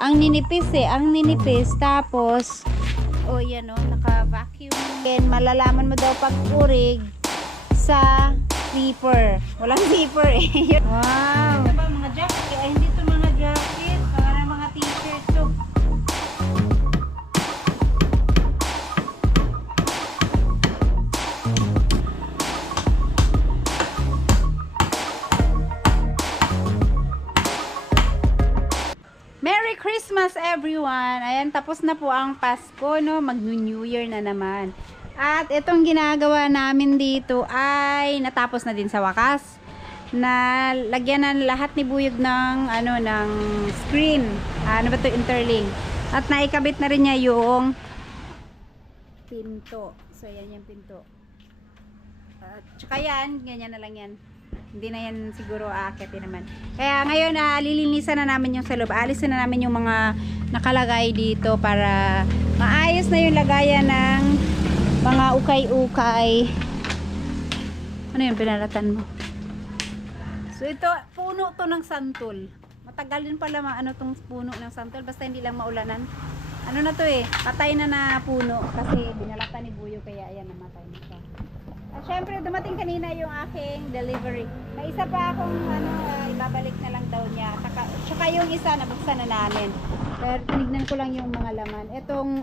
Ang ninipis ang ninipis. Tapos, oh yan o, naka-vacuum. And malalaman mo daw pag urig sa zipper. Walang zipper eh. Wow. Ito ba mga jacket? Ay, hindi ito mga jacket. Para mga t-shirt to. Merry Christmas everyone! Ayan, tapos na po ang Pasko, no? Mag-New Year na naman. At itong ginagawa namin dito ay natapos na din sa wakas. Na lagyan na lahat ni Buyog ng ng screen. Ano ba 'to, interlink. At naikabit na rin niya yung pinto. So ayan yung pinto. At tsaka yan, ganyan na lang yan. Hindi na yan siguro aakitin naman. Kaya ngayon lilinisan na namin yung sa loob. Alisin na namin yung mga nakalagay dito para maayos na yung lagayan ng mga ukay-ukay. Ano yung pinalatan mo? So ito, puno to ng santol. Matagal din pala tong puno ng santol. Basta hindi lang maulanan. Ano na to eh, patay na puno. Kasi binalatan ni Buyo kaya ayan, namatay na siya. At syempre, dumating kanina yung aking delivery. May isa pa akong ibabalik na lang daw niya. Tsaka yung isa, nabuksan na namin. Pero tinignan ko lang yung mga laman.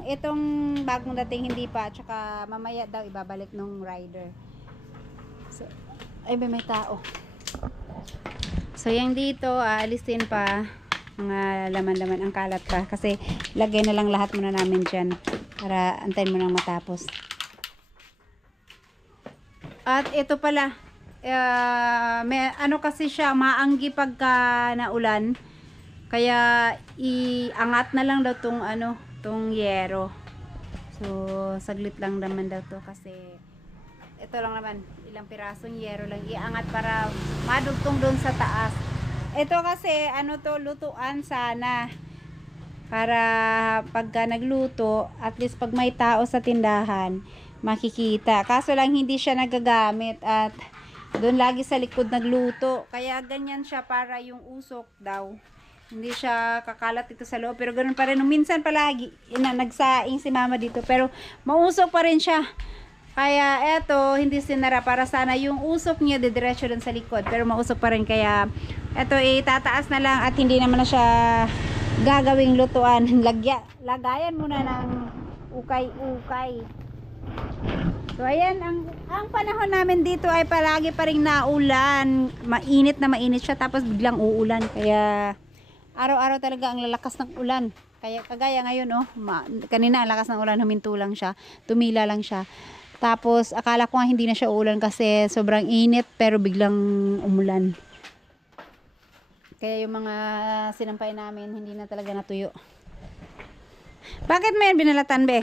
Itong bagong dating hindi pa. Tsaka mamaya daw ibabalik nung rider. So, ay may tao. So, yung dito, alisin pa. Mga laman-laman, ang kalat pa. Kasi, lagay na lang lahat muna namin dyan. Para antayin mo nang matapos. At ito pala, may kasi siya, maanggi pagka naulan. Kaya iangat na lang daw tong yero. So saglit lang naman daw to kasi ito lang naman, ilang pirasong yero lang iangat para madugtong doon sa taas. Ito kasi lutuan sana. Para pagka nagluto, at least pag may tao sa tindahan, makikita. Kaso lang hindi siya nagagamit at doon lagi sa likod nagluto. Kaya ganyan siya para yung usok daw. Hindi siya kakalat dito sa loob. Pero ganun pa rin. Minsan palagi nagsaing si mama dito. Pero mausok pa rin siya. Kaya eto, hindi sinara para sana yung usok niya didiretso dun sa likod. Pero mausok pa rin. Kaya eto itataas na lang at hindi naman na siya gagawing lutuan. Lagayan muna ng ukay-ukay. So ayan, ang panahon namin dito ay palagi pa ring naulan. Mainit na mainit siya tapos biglang uulan. Kaya araw-araw talaga ang lalakas ng ulan. Kaya kagaya ngayon kanina ang lakas ng ulan, huminto lang siya. Tumila lang siya. Tapos akala ko nga hindi na siya uulan kasi sobrang init pero biglang umulan. Kaya yung mga sinampay namin hindi na talaga natuyo. Bakit mo yan binalatan, be?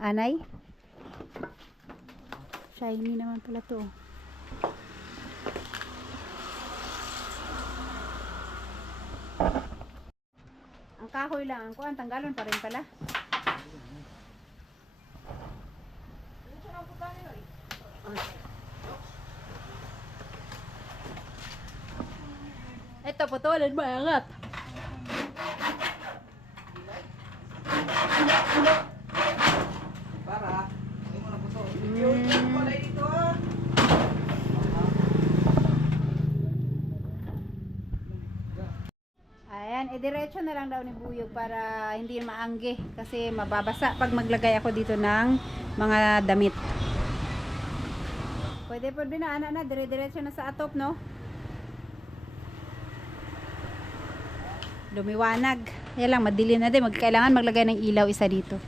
Anay? Shiny naman pala to. Ang kahoy lang. Ang tanggalon pa rin pala. Ito, putulin mo, angat. Ayan, diretso na lang daw ni Buyog para hindi maanggi kasi mababasa pag maglagay ako dito ng mga damit. Pwede po din na dire-diretso na sa atop, no? Lumiwanag. Yan lang, madilim na din. Kailangan maglagay ng ilaw isa dito.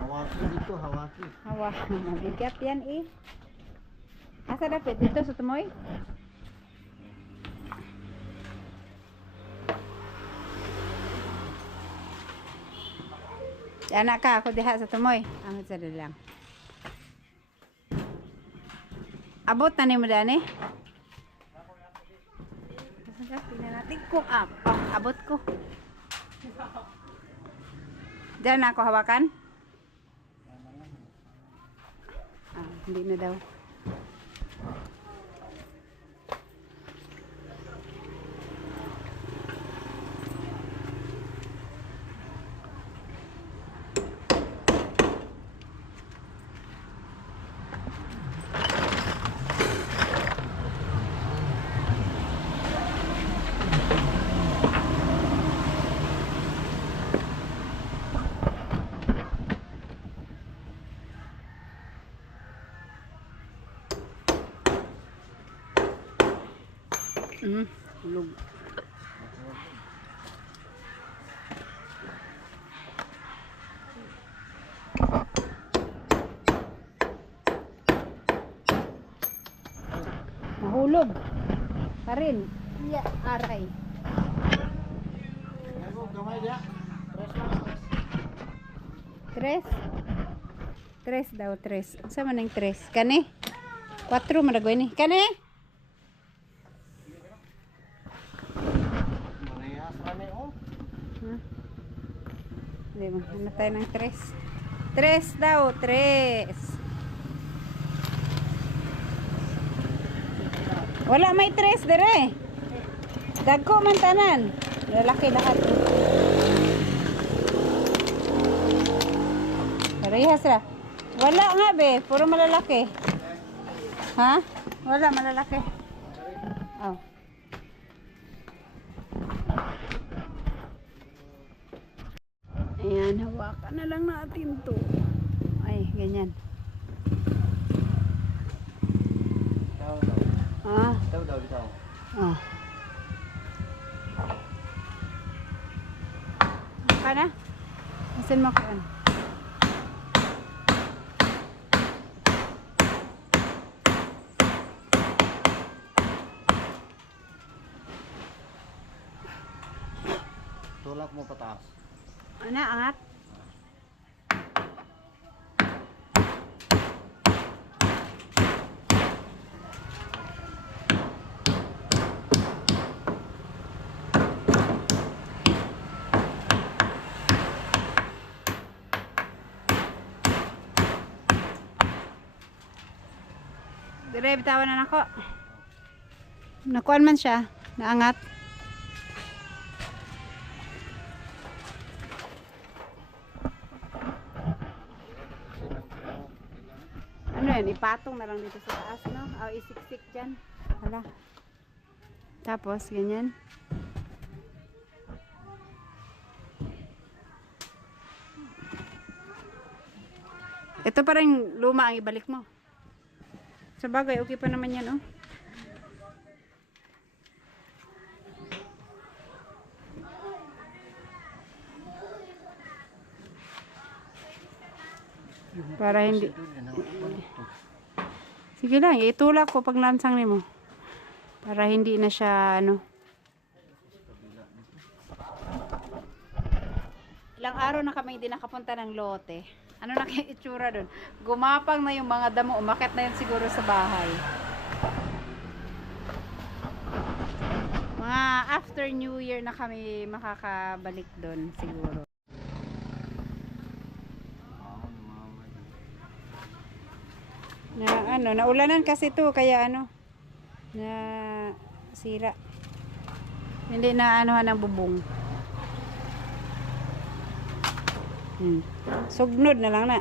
Hawaki dito, hawaki. Hawa, mabigat yan eh. Asa dapat? Dito sa tumoy? Anak ka, ako diha sa tumoy. Ang sa lang. Abot na ni mo dani. Tingnan natin kung abot ko. Diyan ako hawakan. Hindi na daw. Hulog. Mahulog. Pa rin. Yeah, aray. Tres. Tres daw, tres. Sama nang tres. Kani? 4 madagoy ni. Kani? Hindi mo, hanap tayo ng 3. 3 daw, 3. Wala may 3 dire. Dagko man tanan. Lalaki lahat. Parehas ra. Wala nga be, puro malalaki. Ha? Wala malalaki. Oh. Ayan, hawakan na lang natin to. Ay, ganyan. Daw. Ah. Maka na? Asan makaan? Tulak mo pataas. Ano, angat? Dire, bitawan na nako. Nakuan man siya. Naangat. Ano yan? Ipatong na lang dito sa taas, no? O, isiksik dyan. Hala. Tapos, ganyan. Ito pa rin luma ang ibalik mo. Sa bagay, okay pa naman yan, oh. Para hindi. Sige lang, itulak ko pag lansang nimo. Para hindi na siya, ano. Ilang araw na kami hindi nakapunta ng lote. Ano na kaya itsura doon? Gumapang na yung mga damo. Umakit na yun siguro sa bahay. Mga after New Year na kami makakabalik doon siguro. Na ano, naulanan kasi to kaya ano na sira. Hindi na anuhan ng bubong. Sugnod na lang na.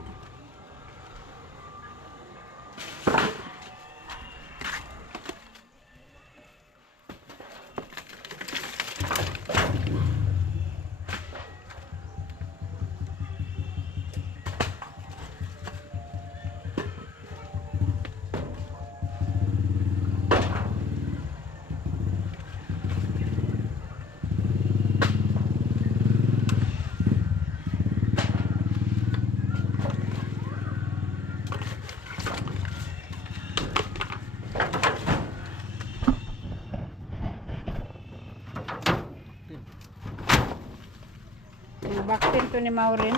Baktin to ni Maureen.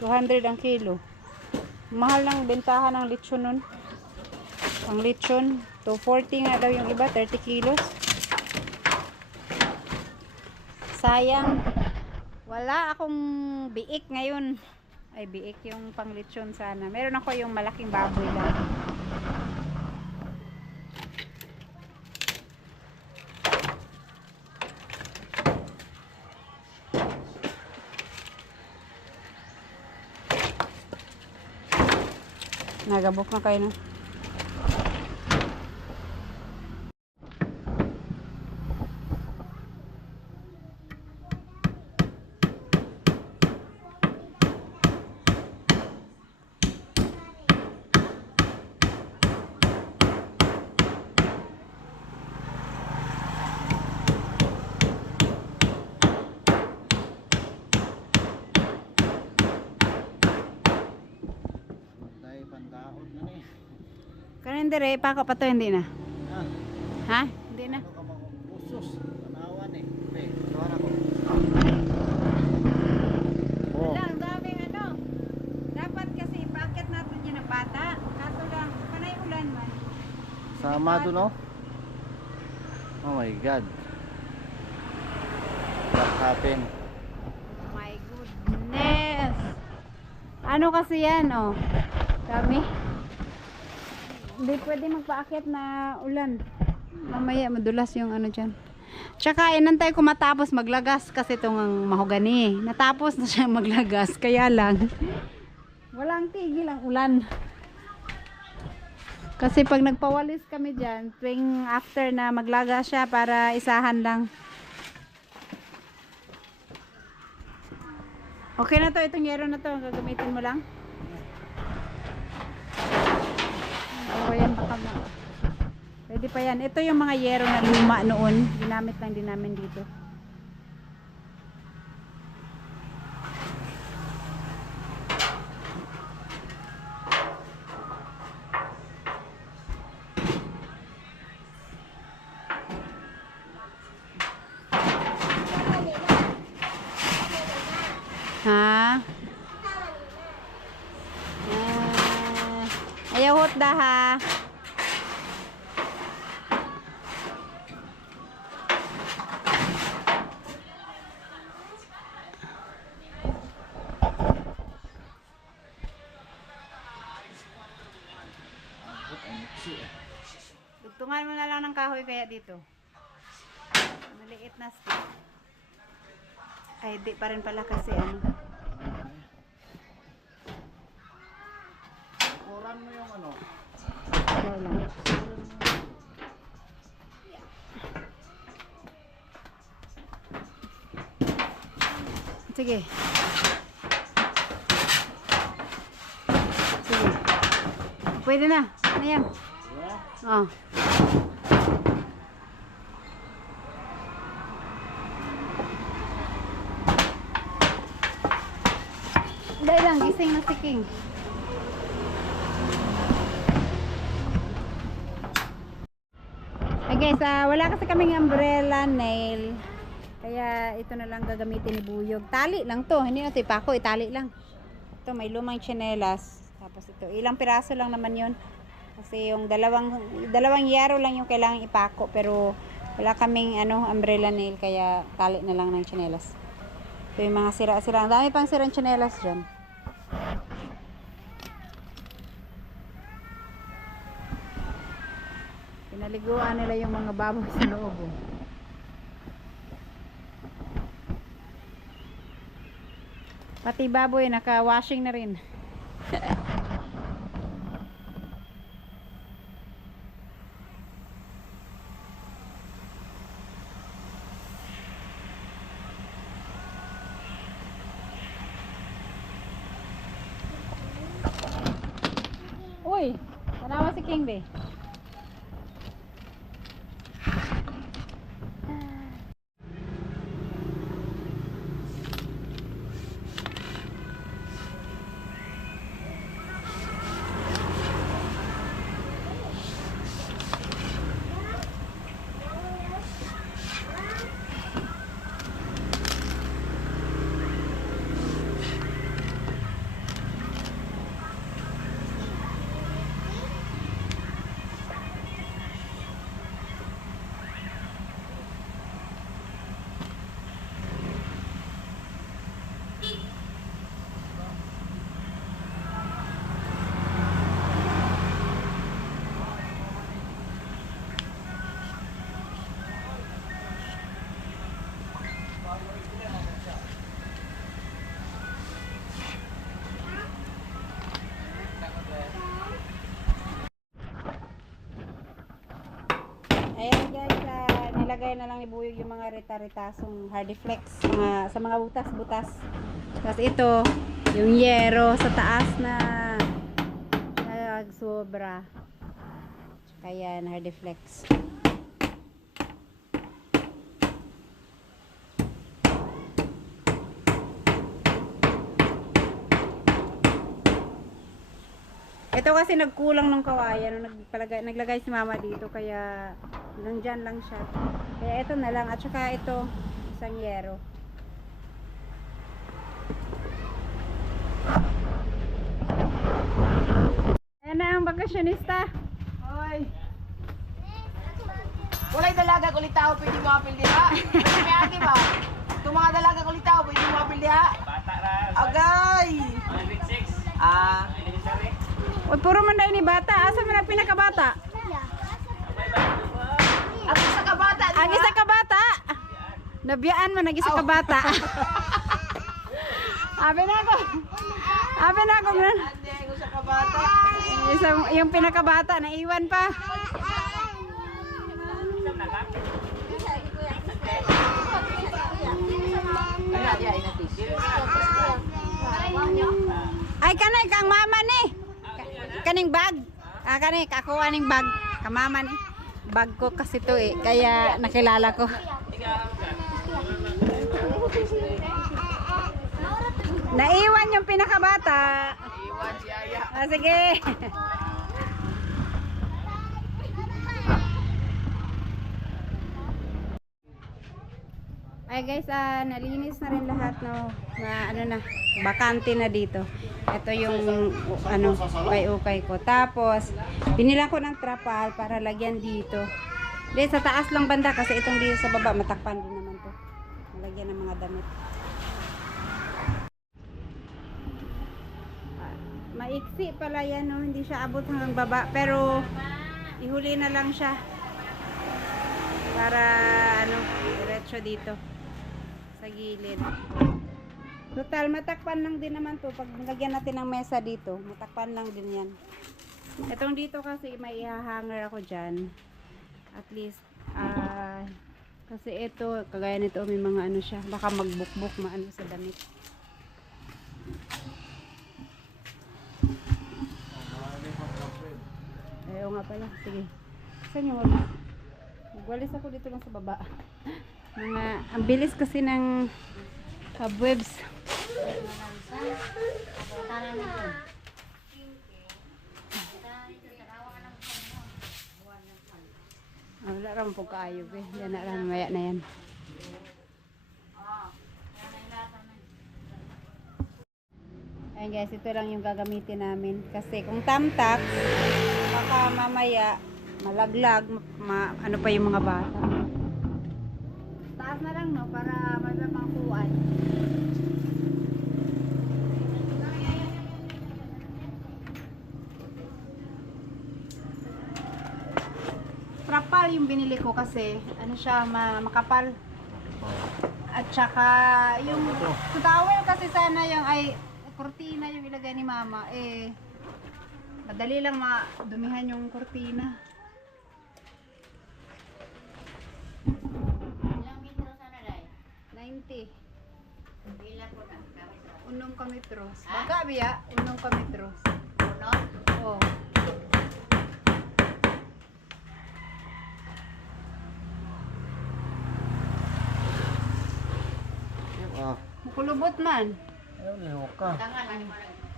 200 ang kilo. Mahal ng bentahan ng lechon nun. Pang lechon. 240 nga daw yung iba, 30 kilos. Sayang. Wala akong biik ngayon. Ay, biik yung pang lechon sana. Meron ako yung malaking baboy lang. Nagabok na kayo, no? Dahil pandaon na ni. Kanin dire, pako pa to, hindi na. Ah, Ha? Hindi na. ano ka mga usos? Tanawan eh. Pre, kawan ako. Oh. Wala, ang daming ano. Dapat kasi ipakit natin yun ng bata. Kaso lang, panay ulan man. Sama doon, no? Oh my God. What happened? My goodness. Ano kasi yan, oh. Dami. Hindi pwede magpaakit na ulan. Mamaya madulas yung ano dyan. Tsaka inantay ko matapos maglagas kasi itong mahogani. Natapos na siya maglagas. Kaya lang, walang tigil ang ulan. Kasi pag nagpawalis kami dyan, tuwing after na maglagas siya para isahan lang. Okay na to, itong yero na to, gagamitin mo lang. O yan, baka pwede pa yan. Ito yung mga yero na luma noon, ginamit lang din namin dito. Ha? Ayaw hot da ha. Tugtungan mo na lang ng kahoy kaya dito. Maliit na stick. Ay, di pa rin pala kasi ano. Kuran mo yung ano. Ikaw lang. Sige. Sige. Pwede na. Ano yan? Yeah. Oh. Dahil lang, gising na si King. Hey guys, wala kasi kaming umbrella nail. Kaya ito na lang gagamitin ni Buyog. Tali lang to, hindi na ito ipako, itali lang. Ito may lumang tsinelas. Tapos ito, ilang piraso lang naman yun. Kasi yung dalawang yaro lang yung kailangan ipako. Pero wala kaming umbrella nail, kaya tali na lang ng tsinelas. Ito yung mga sira-sira. Ang dami pang sirang tsinelas dyan. Pinaliguan nila yung mga baboy sa loob. Oh. Pati baboy naka-washing na rin. Uy, tanawa si King Bay. ilalagay na lang ni Buyog yung mga rita-ritasong hardiflex sa mga butas-butas. Tapos ito, yung yero sa taas na sobra. Kaya na hardiflex. Ito kasi nagkulang ng kawayan nung naglagay si mama dito kaya hanggang dyan lang siya. Kaya ito na lang at saka ito isang yero. Ayan na ang bakasyonista. Hoy. Walay dalaga kulit tao pwede mo apil diha. May ate ba? Itong mga dalaga kulit tao pwede mo apil diha. Bata ra. Agay. Grade 6. Ah. Elementary. Uy, puro man daw ni bata. Asa man ang pinakabata? Ang isa ka bata, di ba? Ang isa ka bata. Nabiyaan mo, nag-isa ka bata. Abi na ako. Abi na ako. Ande, ang isa ka bata. Yung pinakabata, naiwan pa. Ay, ay, ay, natis. Ay, kanay, kang mama ni. Kaning bag. Kanay, kakuha ning bag. Kamama ni. Bag ko kasi to eh. Kaya nakilala ko. Naiwan yung pinakabata. Iwan si Aya. Sige. Ay guys, nalinis na rin lahat no, na ano na, bakante na dito. Ito yung ano, ukay-ukay ko. Tapos, binila ko ng trapal para lagyan dito. Hindi, sa taas lang banda kasi itong dito sa baba, matakpan din naman to. Malagyan ng mga damit. Maiksi pala yan, no? Hindi siya abot hanggang baba. Pero, ihuli na lang siya. Para, ano, diretso dito. Sa gilid. Total, matakpan lang din naman to. Pag nilagyan natin ng mesa dito, matakpan lang din yan. Itong dito kasi may ihahanger ako dyan. At least, kasi ito, kagaya nito, may mga ano siya. Baka magbukbuk maano sa damit. Ayaw nga pala. Sige. Saan yung wala? Magwalis ako dito lang sa baba. Ang bilis kasi ng cobwebs. Wala rin po kaayog eh. Yan na lang. Maya na yan. Ayan guys, ito lang yung gagamitin namin. Kasi kung tamtak, baka mamaya malaglag, ano pa yung mga bata. Taas na lang no, para may mangkuan. Trapal yung binili ko kasi, ano siya, makapal. At saka, yung towel kasi sana yung ay kurtina yung ilagay ni mama, eh madali lang madumihan yung kurtina. Ilang metro sana dai? 90. Pila po na kametro? Unong kametros. Baga biya, unong kametros. Uno? Oh. Ah, Mukulubot man. ayaw lihok ka. Tangan na ni mo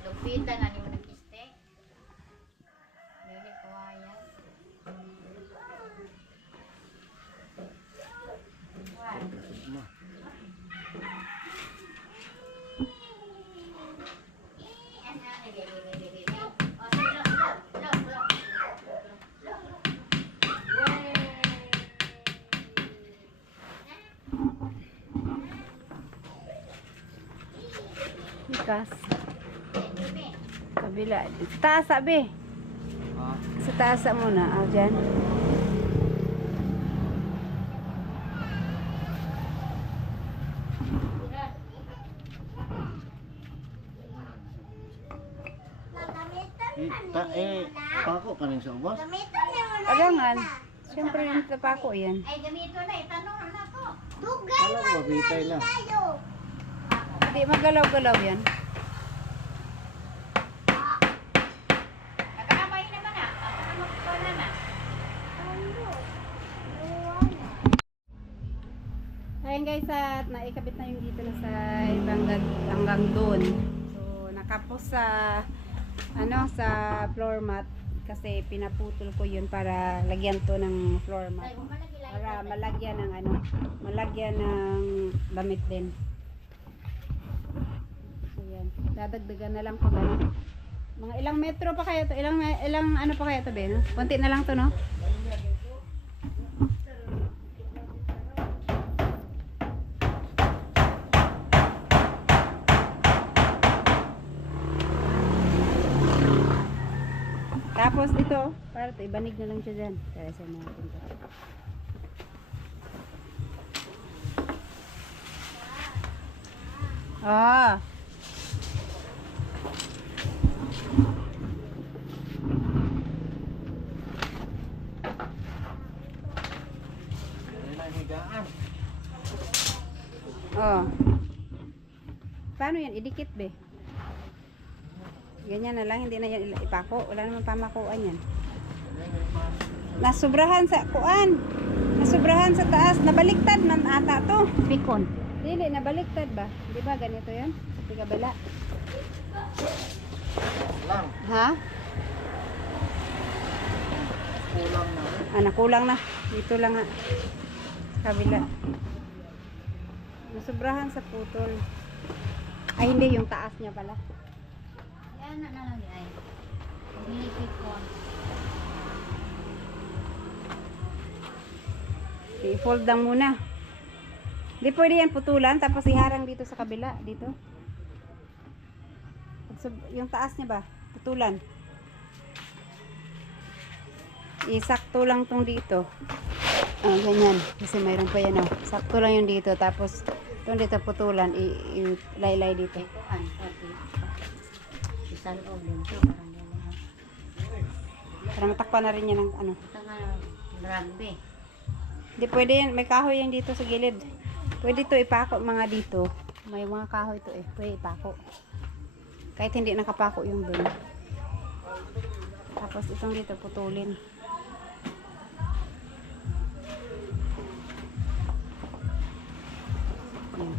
lupitan na ni mo nagkiste. Dili kawayan. Ikas. Kabila. Sa taas sabi. Ah, Sa taas muna. Dyan. pako ka rin sa ubas. Agangan. Siyempre yung tapako yan. Ay, ganito na, itanong na ko. Alam mo, mabitay lang. Hindi magalaw-galaw yan. Nakakamay naman na. Ako na na. Ayan guys, at naikabit na yung dito na sa hanggang doon. So, nakapos sa sa floor mat kasi pinaputol ko yun para lagyan to ng floor mat. Para malagyan ng malagyan ng damit din. So, yan. Dadagdagan na lang pag mga ilang metro pa kaya to? Ilang ano pa kaya to, Ben? No? Konti na lang to, no? Tapos ito, para ito, ibanig na lang siya dyan. Kaya sa mga punta. Ah. Yan ang higaan. Oh. Paano yan? Idikit be. Ganyan na lang, hindi na yan ipako. Wala naman pamakuan yan. Nasubrahan sa kuan. Nasubrahan sa taas. Nabaliktad man ata to. Pikon. Dili, nabaliktad ba? Di ba ganito yan? Sa kabila. Lang. Ha? Kulang na. Nakulang na. Dito lang nga. Sa kabila. Nasubrahan sa putol. Ay, hindi. Yung taas niya pala. Yan na lang ay. Pikon. I-fold lang muna. Hindi pwede yan putulan. Tapos iharang dito sa kabila. Dito. Yung taas niya ba? Putulan. Isakto lang tong dito. Oh, ganyan. Kasi mayroon pa yan. Oh. Sakto lang yung dito. Tapos itong dito putulan. I-laylay dito. Kuan. Isang oblong to. Para matakpan na rin yan ng ano. Ito nga, rugby. Hindi pwede yan. May kahoy yan dito sa gilid. Pwede to ipako mga dito. May mga kahoy to eh. Pwede ipako. Kahit hindi nakapako yung dun. Tapos itong dito putulin. Yan.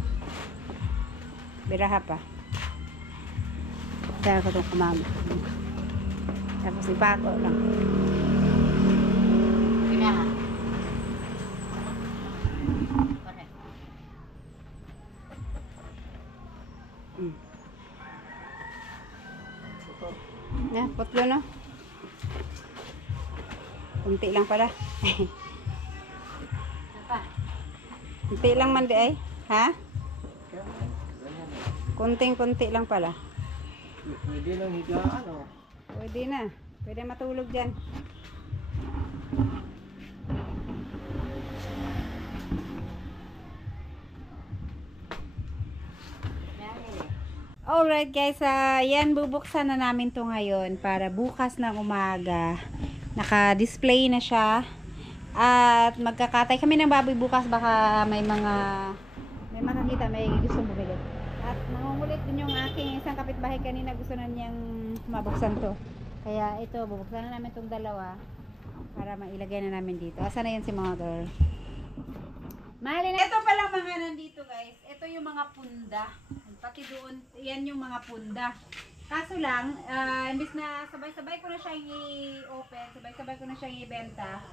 Biraha pa. Dahil ko itong kumama. Tapos ipako lang. Pinaha. Correct. Na, putlo no? Kunti lang pala. Apa? Kunti lang man di ay. Ha? Kunting-kunti lang pala. Pwede lang higaan, oh. Pwede na. Pwede matulog dyan. Alright guys, yan bubuksan na namin to ngayon para bukas ng umaga. Naka-display na siya. At magkakatay kami ng baboy bukas, baka may makakita, may gusto bumili. At nangungulit din yung aking isang kapitbahay kanina, gusto na niyang mabuksan to. Kaya ito, bubuksan na namin tong dalawa para mailagay na namin dito. Asa na yan si mother? Mahalin na. Ito pala mga nandito guys. Ito yung mga punda. Pati doon, yan yung mga punda. Kaso lang, imbis na sabay-sabay ko na siyang i-open, sabay-sabay ko na siyang i-benta,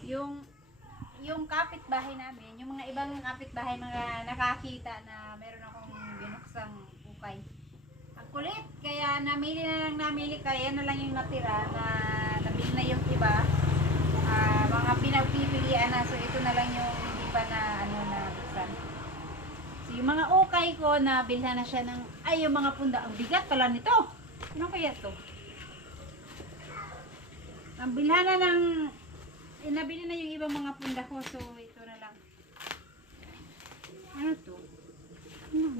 yung kapitbahay namin, yung mga ibang kapitbahay, mga nakakita na meron akong binuksang ukay. Ang kulit, kaya namili kaya na lang yung natira na nabili na yung iba. Mga pinagpipilian na, so ito na lang yung hindi pa na na buksan. So yung mga ukay ko na bilhan na siya ng, ay yung mga punda, ang bigat pala nito. Ano kaya to? Ang bilhan na ng, nabili na yung ibang mga punda ko, so ito na lang. Ano to?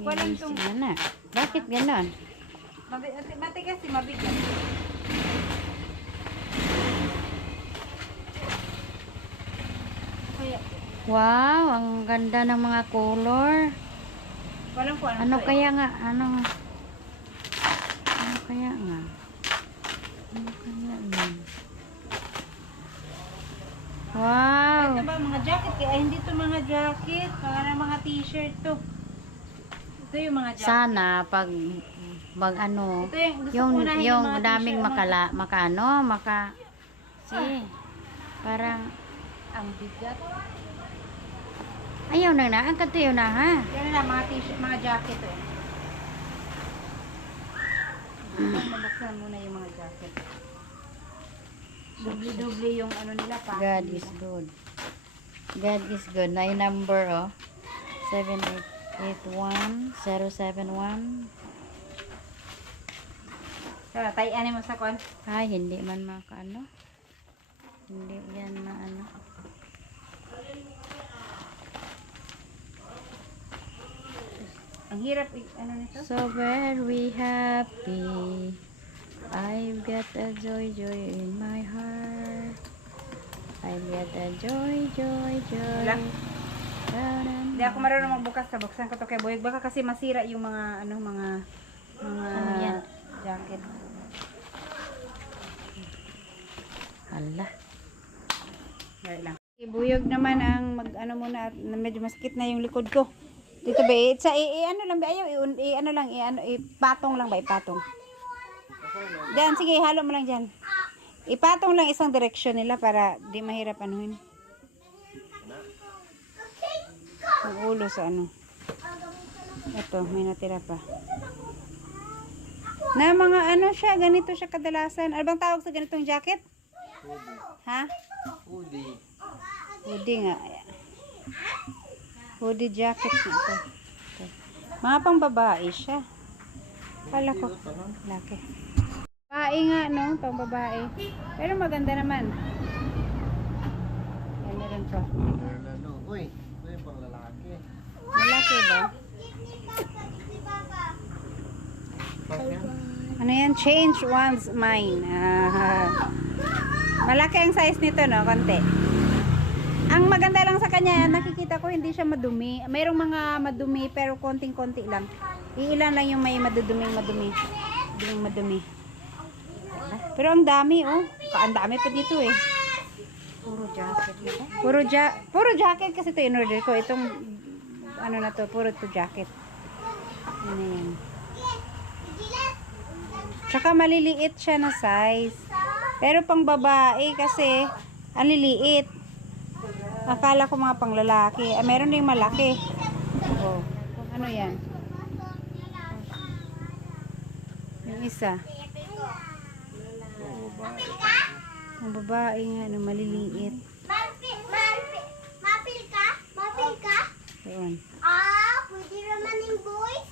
Walang tong, na. Bakit ganon? matigas si mabigat. Wow, ang ganda ng mga color. Walang kung Ano kaya nga? Ano kaya nga? Ano kaya nga? Wow! Ito ba mga jacket? Kaya hindi to mga jacket. Para mga t-shirt to. Ito yung mga jacket. Sana pag ano, Ito yung gusto yung ko unahin yung mga daming t-shirt, parang ang bigat. ayaw na ang katuyo na ha. Yan na mga t-shirt, mga jacket to. Mabuksan muna yung mga jacket. Doble-doble yung ano nila pa. God is good. God is good. Na yung number, oh. 7881071. Tara, tayo mo sa kon. Ay, hindi man makaano. Hindi yan maano. Ang hirap, ano nito? So very happy. I've got a joy in my heart. I've got a joy. Wala. Hindi ako marunong magbukas sa buksan ko to kay Boyeg. Baka kasi masira yung mga, mga Ano yan? jacket. Hala. Right lang. Buyog naman ang ano muna, medyo masakit na yung likod ko. Dito ba, ano lang ba, ayaw, ipatong lang ba, ipatong. Diyan, sige, halo mo lang dyan. Ipatong lang isang direksyon nila para di mahirap anuhin. Ang ulo sa ano. Ito, may natira pa. Na mga ano siya, ganito siya kadalasan. Ano bang tawag sa ganitong jacket? Ha? Hoodie. Hoodie nga. Hoodie jacket na ito. Mga pang babae siya. Kala ko. Laki. Babae nga, no? Pang babae. Pero maganda naman. Yan, meron pa. Uy, ito yung pang lalaki. Malaki ba? Ano yan? Change one's mind. Malaki ang size nito, no? Konti. Ang maganda lang sa kanya, nakikita ko hindi siya madumi. Mayroong mga madumi pero konting-konti lang. Iilan lang yung may madumi. Pero ang dami, oh. Ang dami pa dito, eh. Puro jacket nito. Puro jacket kasi ito in order ko. Itong ano na to, puro to jacket. Ano yan. Tsaka maliliit siya na size. Pero pang babae kasi ang liliit. Akala ko mga pang lalaki. Meron ding malaki. Oh, ano yan? Yung isa. Ang babae nga, ano, maliliit. Mapil ka? Yun. Pwede naman yung boys.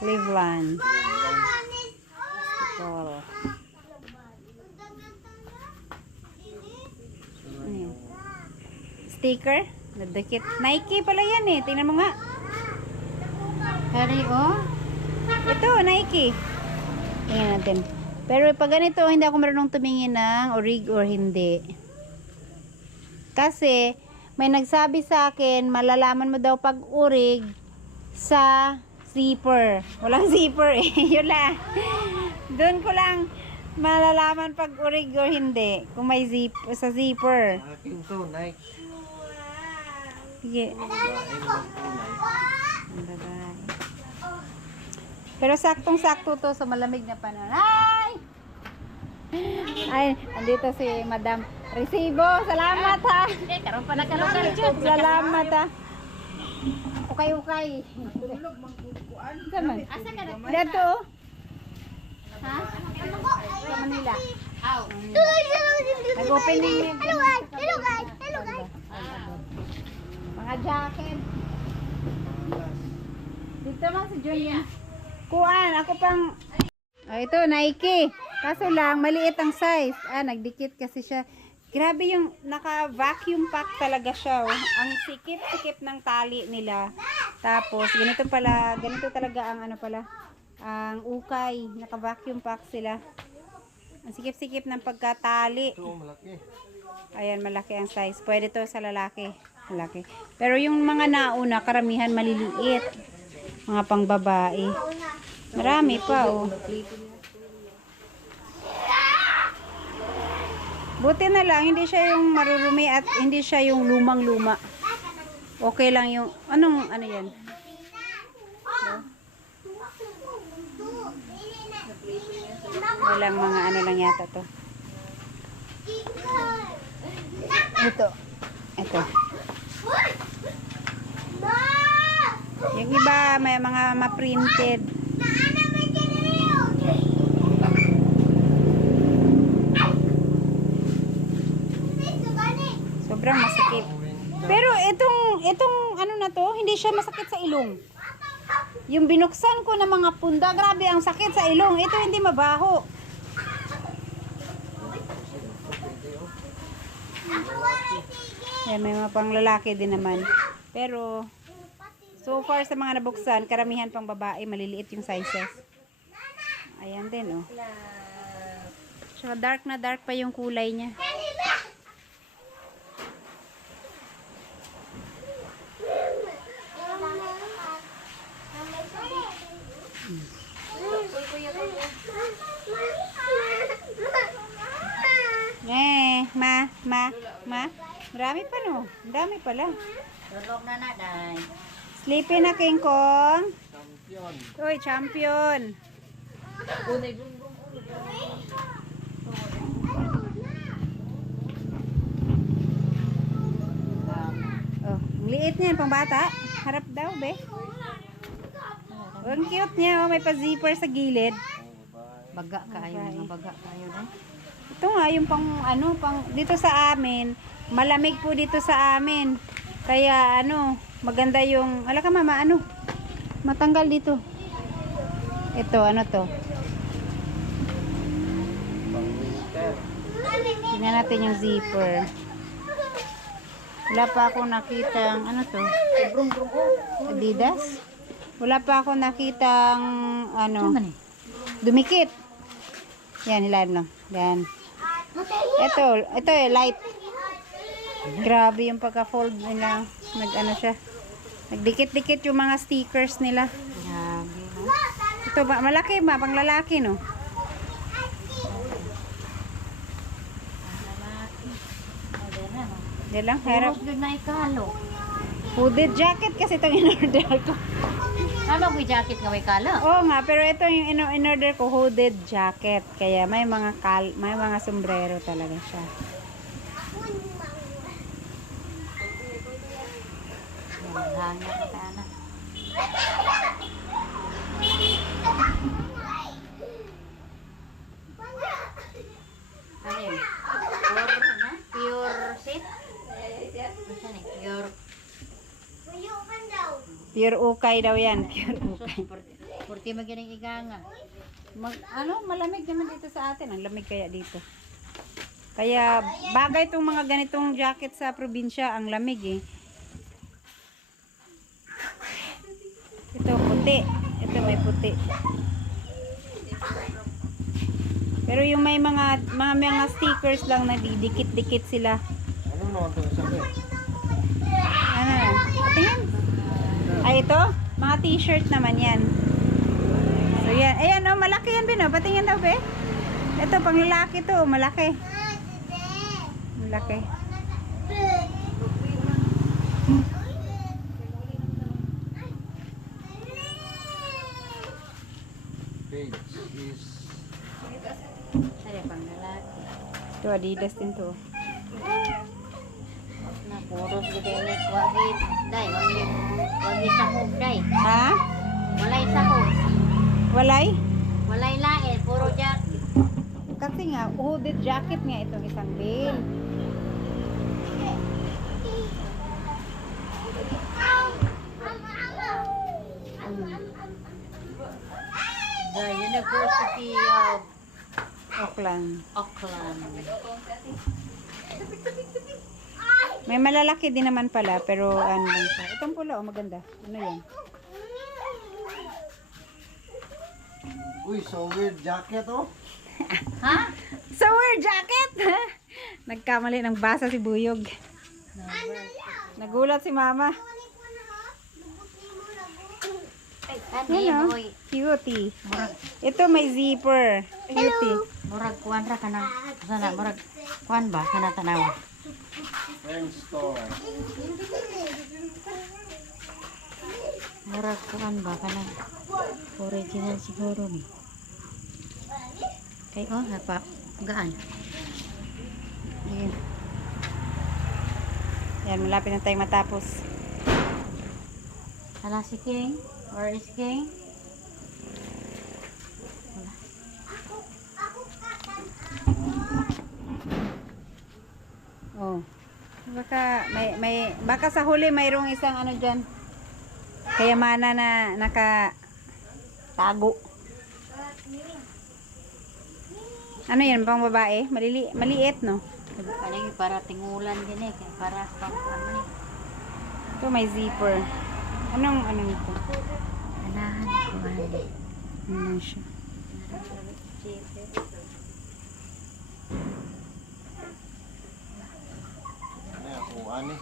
Cleveland. Hospital. Ano yan? Sticker? Nadikit. Nike pala yan eh. Tingnan mo nga. Hari, oh. Ito, Nike. Tingnan natin. Pero pag ganito, hindi ako marunong tumingin ng orig or hindi. Kasi, may nagsabi sa akin, malalaman mo daw pag orig sa zipper. Walang zipper eh. Yun lang. Doon ko lang malalaman pag orig or hindi. Kung may zip sa zipper. Akin to, Nike. Sige. Babae naman po, Nike. Ang babae. Pero saktong-sakto to sa malamig na panahon. Ay! Ay, andito si Madam Resibo. Salamat ha. Karon pa nakalugar dyan. Salamat ha. Ukay-ukay. Saman. Asa ka na? Dito. Ha? Sa Manila. Aw. Nag-opening din. Hello guys. Mga jacket. Dito man si Julian. Kuan, ako pang... ito, Nike. Kaso lang, maliit ang size. Nagdikit kasi siya. Grabe yung naka-vacuum pack talaga siya. Oh. Ang sikip-sikip ng tali nila. Tapos, ganito talaga ang ang ukay. Naka-vacuum pack sila. Ang sikip-sikip ng pagkatali. Ito, malaki. Ayan, malaki ang size. Pwede to sa lalaki. Malaki. Pero yung mga nauna, karamihan maliliit. Mga pang babae. Marami pa, oh. Buti na lang, hindi siya yung marurumi at hindi siya yung lumang-luma. Okay lang yung, ano yan? Walang mga ano lang yata to. Ito. Yung iba, may mga ma-printed. Sobrang masikip. Pero itong ano na to, hindi siya masakit sa ilong. Yung binuksan ko na mga punda, grabe ang sakit sa ilong. Ito hindi mabaho. Yan, may mga pang lalaki din naman. Pero, so far sa mga nabuksan, karamihan pang babae, maliliit yung sizes. Ayan din, oh. So, dark na dark pa yung kulay niya. Marami pa, no? Ang dami pala. Turok na na, day. Sleepy na, King Kong. Champion. Uy, champion. Oh, ang liit niyan, pang bata. Harap daw, be. Oh, ang cute niya, oh. May pa-zipper sa gilid. Baga kayo, mga baga kayo, day. Ito nga, yung pang, ano, pang, dito sa amin, malamig po dito sa amin. Kaya, ano, maganda yung, ala ka mama, ano, matanggal dito. Ito, ano to? Pang winter. Tingnan natin yung zipper. Wala pa akong nakitang, ano to? Adidas? Wala pa akong nakitang, ano, dumikit. Yan, hilahin lang. Yan. Ito light. Grabe yung pagka-fold nila. Nag-ano siya. Nagdikit-dikit yung mga stickers nila. Grabe, no? Ito, malaki ba? Pang lalaki, no? Yan lang, harap. Turok doon na ikalo. Hooded jacket kasi itong in-order ko. Tama ko jacket nga may kala. Oo nga, pero ito yung in-order ko, hooded jacket. Kaya may mga sombrero talaga siya. Hangya ka kana. Ano yun? Pure sit? Ano ni? Pure ukay daw yan. Pure ukay. Purti magining iganga. Malamig naman dito sa atin. Ang lamig kaya dito. Kaya bagay itong mga ganitong jacket sa probinsya. Ang lamig eh. Ito puti. Ito may puti. Pero yung may mga stickers lang na didikit-dikit sila. Ano naman ito sabi? Ano? Tingin. Ay, ito? Mga t-shirt naman yan. So, yan. Ayan, oh, malaki yan, Bino. Patingin daw, be. Ito, pang lalaki to. Malaki. Malaki. Page is Ay, pang lalaki. Ito, Adidas din to. Na puros gid ni wagi. Day, wagi sahog day. Ha? Walay sahog. Walay? Walay lain, puro jacket. Kasi nga, hooded jacket nga itong isang bale. The University of Auckland. Auckland. May malalaki din naman pala, pero ano lang siya. Itong pula, oh, maganda. Ano yan? uy, so weird jacket oh. Ha? Summer jacket! Nagkamali ng basa si Buyog. Nagulat si Mama. Ano? Cutie. Ito may zipper. Cutie. Murag kuan ra kana. Sana murag kuan ba kana tanawa. Friend store. Murag kuan ba kana. Original siguro ni. Kay oh napa gaan. Ayan. Yan, malapit na tayong matapos. Hala si King. Where is King? Oh. Baka sa huli mayroong isang ano diyan. Kayamanan na tago. Ano yan, pang babae? Maliit, no? Ano para tingulan din eh. Kaya para pang ano Ito may zipper. Anong ano nito? anahan ko ano. Ano siya? Ano yan, kung ani?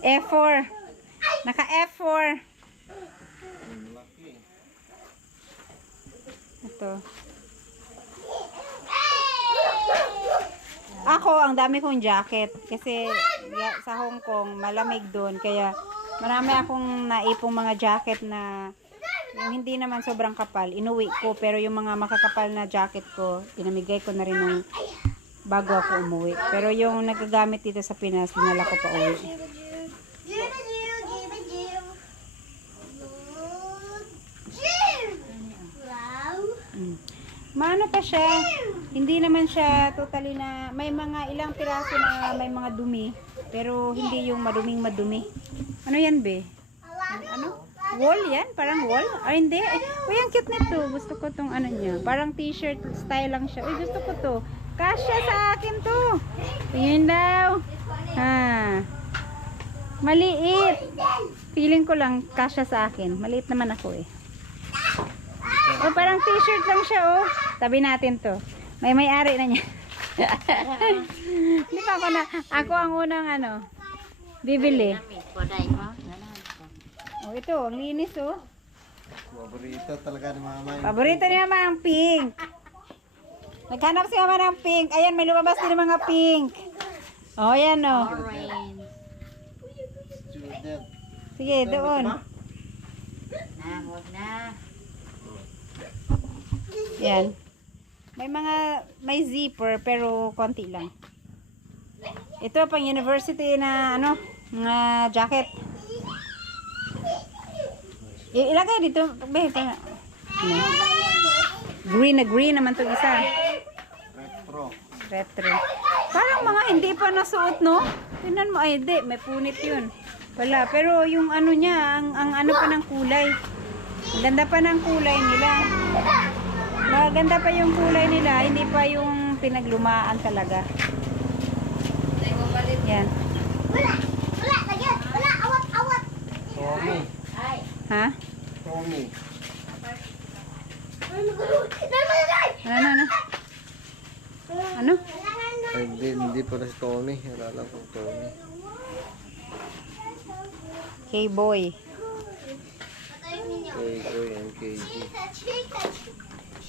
F4. Naka F4. Laki. Ito. Ako, ang dami kong jacket. Kasi sa Hong Kong, malamig doon. Kaya marami akong naipong mga jacket na yung hindi naman sobrang kapal. Inuwi ko. Pero yung mga makakapal na jacket ko, pinamigay ko na rin nung bago ako umuwi. Pero yung nagagamit dito sa Pinas, dinala ko pa uwi. Maano pa siya, hindi naman siya totally na, may mga ilang piraso na may mga dumi, pero hindi yung maduming-madumi. Ano yan, be? Ano? Wall yan? Parang wall? Ay, hindi. Ay, uy, ang cute nito. Gusto ko tong ano niya. Parang t-shirt style lang siya. Uy, gusto ko to. Kasya sa akin to. Tingin daw. Ha. Maliit. Feeling ko lang kasya sa akin. Maliit naman ako eh. Oh, parang t-shirt lang siya, oh. Tabi natin to. May-ari na niya. Hindi pa ako na. Ako ang unang ano. Bibili. Koday ko. Oh, ito. Ang linis, oh. Paborito talaga ni Mama. Paborito ni Mama ang pink. Naghanap si Mama ng pink. Ayan, may lumabas din ng mga pink. Oh, yan, oh. Orange. Student. Sige, doon. Na, huwag na. Yan. May zipper pero konti lang. Ito pang university na ano, na jacket. Ilagay dito, ito na. Green na green naman 'tong isa. Retro. Retro. Parang mga hindi pa nasuot, no? Tingnan mo, ay hindi, may punit 'yun. Wala, pero yung ano niya, ang ano pa ng kulay. Ang ganda pa ng kulay nila. Maganda pa yung kulay nila, hindi pa yung pinaglumaan talaga. Yan. Wala, lagyan. Wala, awat. Tommy. Ha? Tommy. Ano? Ano? Ay, hindi pa na si Tommy. Alala ko Tommy. K-boy. K-boy and KG.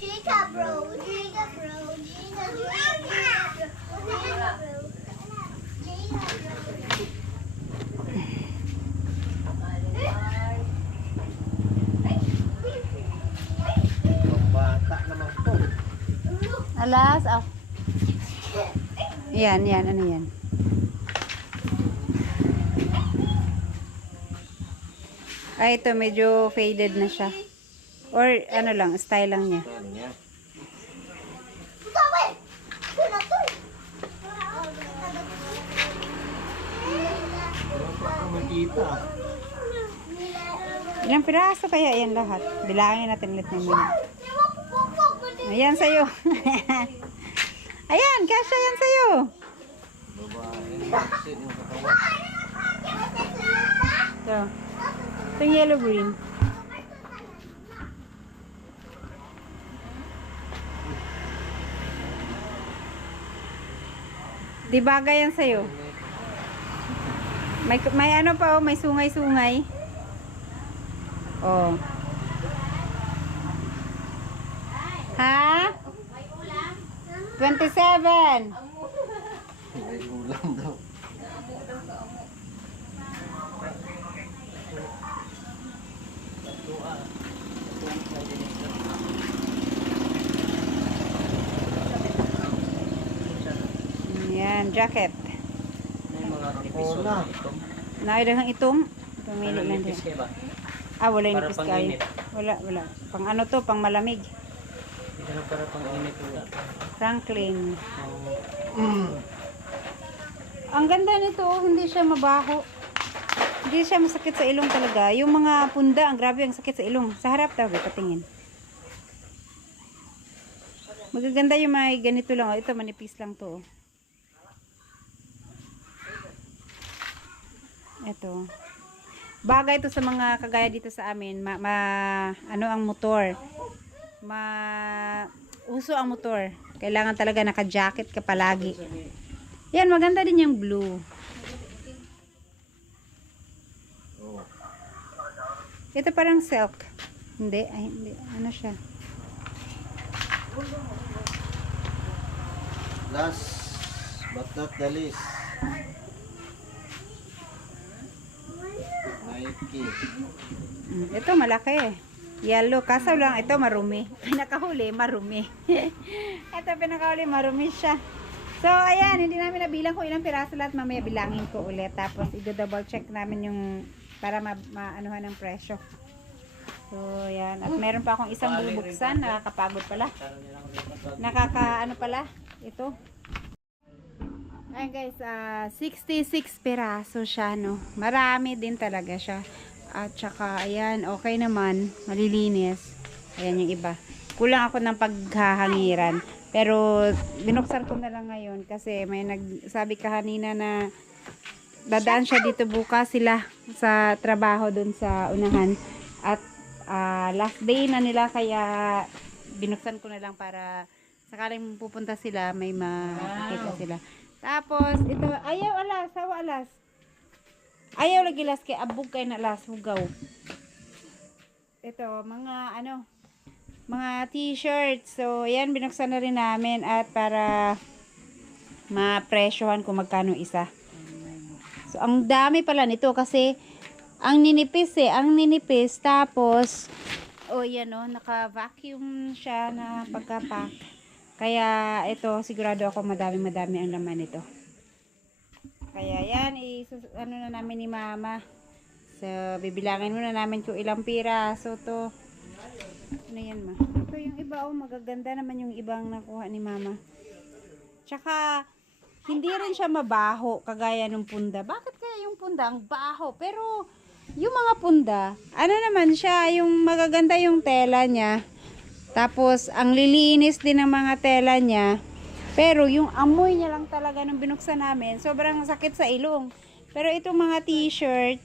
Chica bro. Bata naman to. Alas, ah. Yan, ano yan? Ay, ito medyo faded na siya. Or ano lang, style lang niya. Ano niya? Wala pa ako makita. Ilang piraso kaya yan lahat? Bilangin natin ulit ng mga. Ayan sa'yo. Ayan, kasya yan sa'yo. Babae. Kasi yung katawan. Ito. Itong yellow green. Di bagay yan sa'yo. May ano pa oh, may sungay-sungay. Oh. Ha? 27. May ulam daw. Yan, jacket. Wala. Naidaghang itom. Pumili lang din. Ah, wala yung nipis kayo. Wala. Pang ano to, pang malamig. Para pang init ulit. Franklin. Ang ganda nito, oh, hindi siya mabaho. Hindi siya masakit sa ilong talaga. Yung mga punda, ang grabe ang sakit sa ilong. Sa harap daw, patingin. Magaganda yung mga ganito lang. Oh. Ito, manipis lang to. Oh. Ito. Bagay ito sa mga kagaya dito sa amin. Ano ang motor? Uso ang motor. Kailangan talaga naka-jacket ka palagi. Yan, maganda din yung blue. Ito parang silk. Hindi, ay hindi. Ano siya? Last but not the least. Nike. Ito malaki. Yellow. Kaso lang ito marumi. Pinakahuli, marumi. Ito pinakahuli, marumi siya. So, ayan. Hindi namin nabilang kung ilang piraso lahat. Mamaya bilangin ko ulit. Tapos, i-double check namin yung para maanuhan ng presyo. So, ayan. At meron pa akong isang bubuksan. Nakakapagod pala. Ano pala? Ito. Ayan guys, 66 piraso siya, no. Marami din talaga siya. At saka, ayan, okay naman. Malilinis. Ayan yung iba. Kulang ako ng paghahangiran. Pero, binuksan ko na lang ngayon kasi may nagsabi kanina na dadaan siya dito bukas sila sa trabaho dun sa unahan. At last day na nila kaya binuksan ko na lang para sakaling pupunta sila may makikita sila. Tapos, ito, ayaw alas, hawa alas. Ayaw lagi las kay abog kay na las, hugaw. Ito, mga t-shirts. So, yan, binuksan na rin namin at para ma-presyohan kung magkano isa. So, ang dami pala nito kasi ang ninipis tapos, yan o, naka-vacuum siya na pagka-pack. Kaya ito, sigurado ako madami ang laman nito. Kaya yan, ano na namin ni Mama. So, bibilangin muna namin kung ilang piraso to. Ano yan, Ma? Ito yung iba, magaganda naman yung ibang nakuha ni Mama. Tsaka, hindi rin siya mabaho, kagaya ng punda. Bakit kaya yung punda ang baho? Pero, yung mga punda, ano naman siya, yung magaganda yung tela niya. Tapos, ang lilinis din ng mga tela niya. Pero, yung amoy niya lang talaga nung binuksan namin, sobrang sakit sa ilong. Pero, itong mga t-shirt,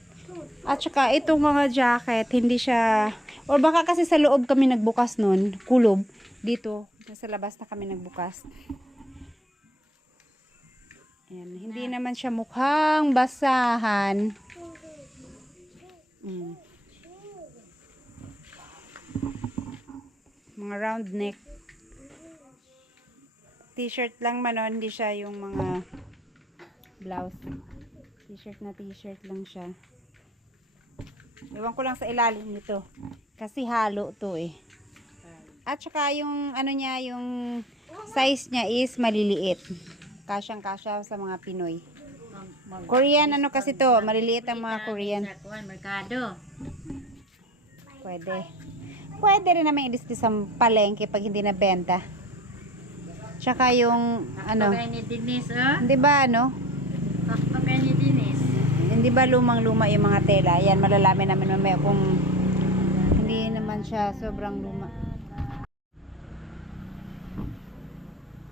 at saka itong mga jacket, hindi siya, o baka kasi sa loob kami nagbukas nun, kulob, dito, sa labas na kami nagbukas. Ayan, hindi naman siya mukhang basahan. Mga round neck t-shirt lang man, hindi siya yung mga blouse. T-shirt na t-shirt lang siya. Iwan ko lang sa ilalim nito kasi halo to at saka yung ano niya, yung size niya is maliliit, kasyang kasya sa mga Pinoy. Korean ano kasi to, maliliit ang mga Korean. Pwede rin naman i-display sa palengke pag hindi na benta. Tsaka yung ano, hindi ba hindi ba lumang-luma yung mga tela. Yan, malalaman namin mamaya kung hindi naman siya sobrang luma.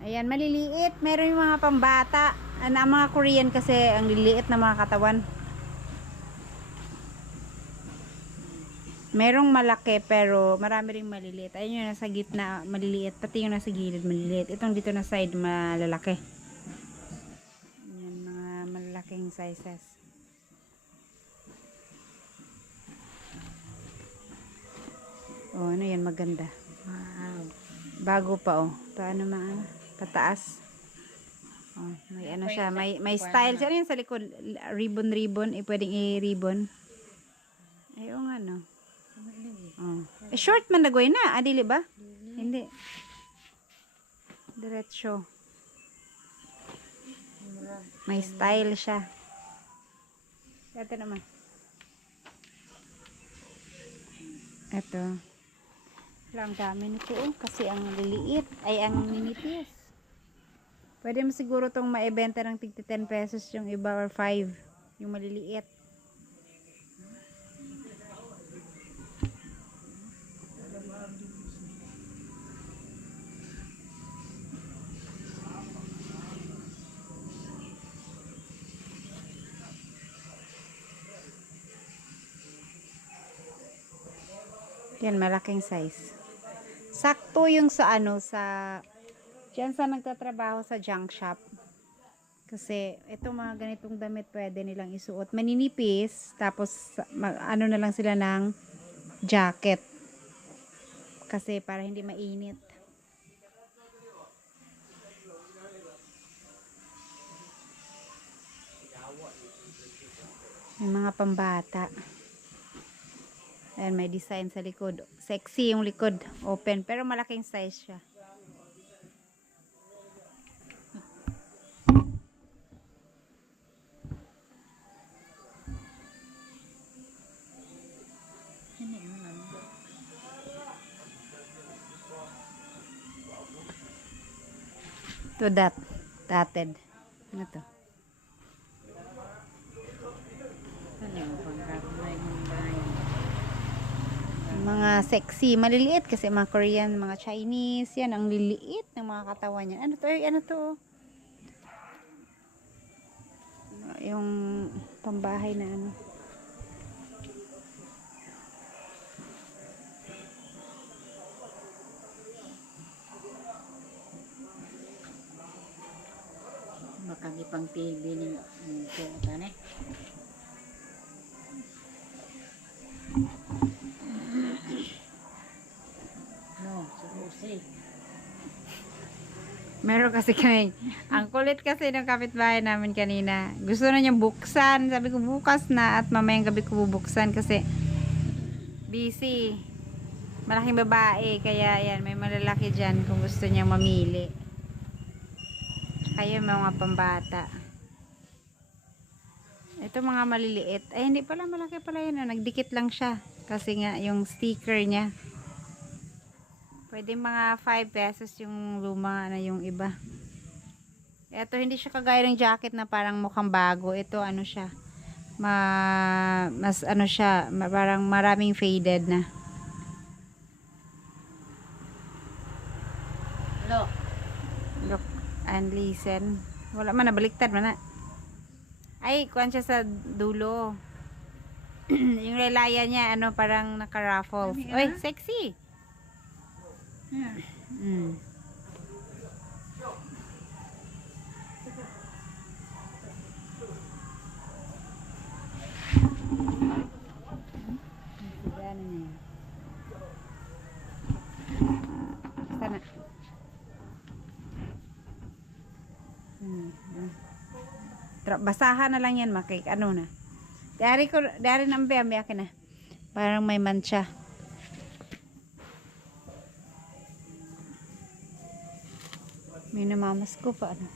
Ayan, maliliit. Meron yung mga pambata. Ang mga Korean kasi ang liliit na mga katawan. Merong malaki pero marami ring maliliit. Ayun yung nasa gitna maliliit, pati yung nasa gilid maliliit. Itong dito na side malalaki. malaking sizes. Oh, ano yan, maganda. Wow. Bago pa, oh. Paano pataas. Oh, may ano siya, may style siya. Ano yan sa likod? Ribbon. Pwedeng i-ribbon. Ay, oo nga, no. Oh. Short man nagway na. Dili ba? Hindi. Diretso. May style siya. Ito naman. Ito. Ang dami nito, oh. Kasi ang liliit. Ay, ang minipis. Pwede mo siguro itong maibenta ng tig 10 pesos yung iba or 5. Yung maliliit. Yan, malaking size. Sakto yung sa diyan sa nagtatrabaho sa junk shop. Kasi ito mga ganitong damit pwede nilang isuot. Maninipis, tapos ano na lang sila ng jacket. Kasi para hindi mainit. May mga pambata. Ayan, may design sa likod. Sexy yung likod. Open. Pero malaking size siya. To dotted. Ano to? Ano yung pangkakulay ng bayan? Mga sexy, maliliit kasi mga Korean, mga Chinese, yan ang liliit ng mga katawan niyan. Ano to? Ano to? Yung pambahay na ano. Makagipang TV ni ito, tane. No, susi. Meron kasi kami, ang kulit kasi ng kapitbahay namin kanina. Gusto na niyang buksan. Sabi ko bukas na at mamayang gabi ko bubuksan kasi busy. Malaking babae. Kaya yan, may malalaki dyan kung gusto niya mamili. Kaya mga pambata. Ito mga maliliit. Ay, hindi pala malaki pala yun. Nagdikit lang siya. Kasi nga, yung sticker niya. Pwede mga 5 pesos yung luma na yung iba. Ito, hindi siya kagaya ng jacket na parang mukhang bago. Ito, ano siya. Mas ano siya. Parang maraming faded na. Hello. Look and listen. Wala man, nabaliktad man na. Ay, kuwan siya sa dulo. Yung relaya niya, ano, parang naka-ruffles. Uy, sexy! Mm. Sana niya. Sana. Basahan na lang yan, makik. Ano na. Dari nambi, akin na. Parang may mancha. May namamas ko pa, ano.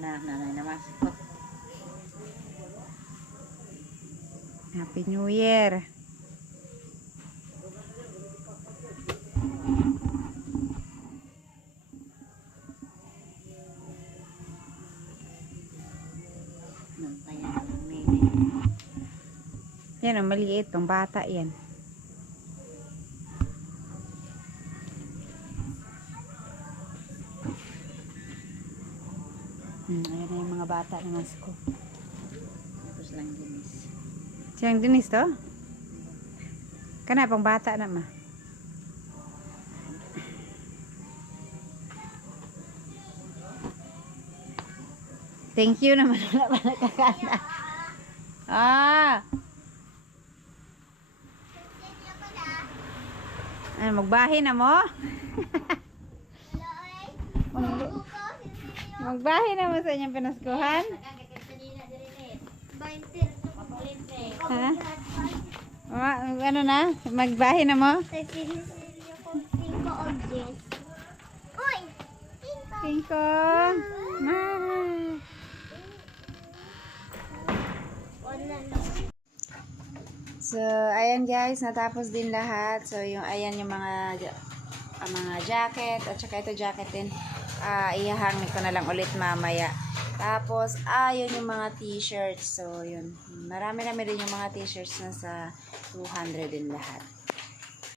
Nanay namas ko. Happy New Year. Kaya may Yan, ang maliit. Pang bata yan. Ayan na yung mga bata na masko. tapos lang dinis. Siyang dinis to? Kana, pang bata na ma. Thank you naman. Wala pa nakakana. Ah! Ano, magbahin na mo? Magbahin na mo sa inyong pinaskuhan? Ha? Ano na? Magbahin na mo? Uy! Tingkong! So, ayan guys, natapos din lahat. So, ayan yung mga jacket at saka ito jacket din. Ihahang ko na lang ulit mamaya. Tapos, yun yung mga t-shirts. So, yun. Marami rin yung mga t-shirts na sa 200 din lahat.